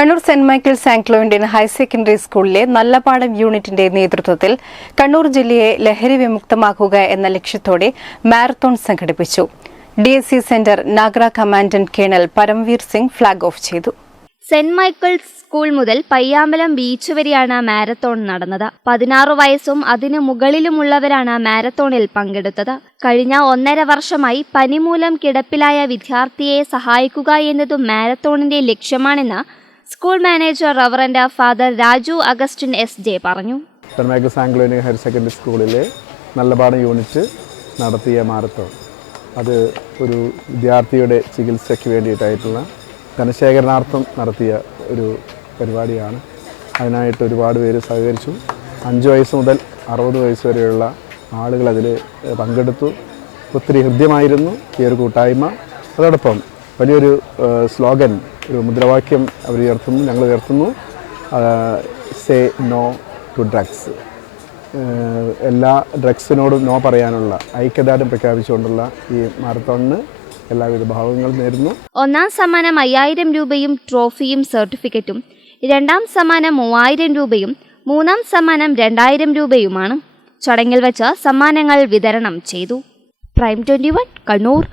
Kannur saint Michael's Anglo Indian higher secondary സ്കൂളിലെ നല്ലപാടം യൂണിറ്റിന്റെ നേതൃത്വത്തിൽ കണ്ണൂർ ജില്ലയെ ലഹരി വിമുക്തമാക്കുക എന്ന ലക്ഷ്യത്തോടെ മാരത്തോൺ സംഘടിപ്പിച്ചു. D S C centre നാഗ്ര commandant colonel Paramvir Singh flag off ചെയ്തു. സെന്റ് മൈക്കിൾസ് സ്കൂൾ മുതൽ പയ്യാമ്പലം ബീച്ച് വരെയാണ് മാരത്തോൺ നടന്നത്. പതിനാറ് വയസ്സും അതിനു മുകളിലുമുള്ളവരാണ് മാരത്തോണിൽ പങ്കെടുത്തത്. കഴിഞ്ഞ ഒന്നര വർഷമായി പനിമൂലം കിടപ്പിലായ വിദ്യാർത്ഥിയെ സഹായിക്കുക എന്നതും മാരത്തോണിന്റെ ലക്ഷ്യമാണെന്ന് school manager reverend father Raju Augustine S J പറഞ്ഞു. ഹയർ സെക്കൻഡറി സ്കൂളിലെ നല്ലപാടം യൂണിറ്റ് നടത്തിയ മാരത്തോൺ. അത് ഒരു വിദ്യാർത്ഥിയുടെ ചികിത്സയ്ക്ക് വേണ്ടിയിട്ടായിട്ടുള്ള ധനശേഖരണാർത്ഥം നടത്തിയ ഒരു പരിപാടിയാണ്. അതിനായിട്ട് ഒരുപാട് പേര് സഹകരിച്ചു. അഞ്ച് വയസ്സ് മുതൽ അറുപത് വയസ്സ് വരെയുള്ള ആളുകൾ അതിൽ പങ്കെടുത്തു. ഒത്തിരി ഹൃദ്യമായിരുന്നു. ഈ ഒരു കൂട്ടായ്മ. അതോടൊപ്പം വലിയൊരു സ്ലോഗൻ ഒരു മുദ്രാവാക്യം അവർ ഉയർത്തുന്നു ഞങ്ങൾ ഉയർത്തുന്നു. സേ നോ ടു ഡ്രഗ്സ് എല്ലാ ഡ്രഗ്സിനോടും നോ പറയാനുള്ള ഐക്യദാർഢ്യം പ്രഖ്യാപിച്ചുകൊണ്ടുള്ള ഈ മാരത്തോണിന് എല്ലാവിധ ഭാവങ്ങളും നേരുന്നു. ഒന്നാം സമ്മാനം അയ്യായിരം രൂപയും ട്രോഫിയും സർട്ടിഫിക്കറ്റും രണ്ടാം സമ്മാനം മൂവായിരം രൂപയും മൂന്നാം സമ്മാനം രണ്ടായിരം രൂപയുമാണ്. ചടങ്ങിൽ വെച്ച് സമ്മാനങ്ങൾ വിതരണം ചെയ്തു. Prime twenty Kannur.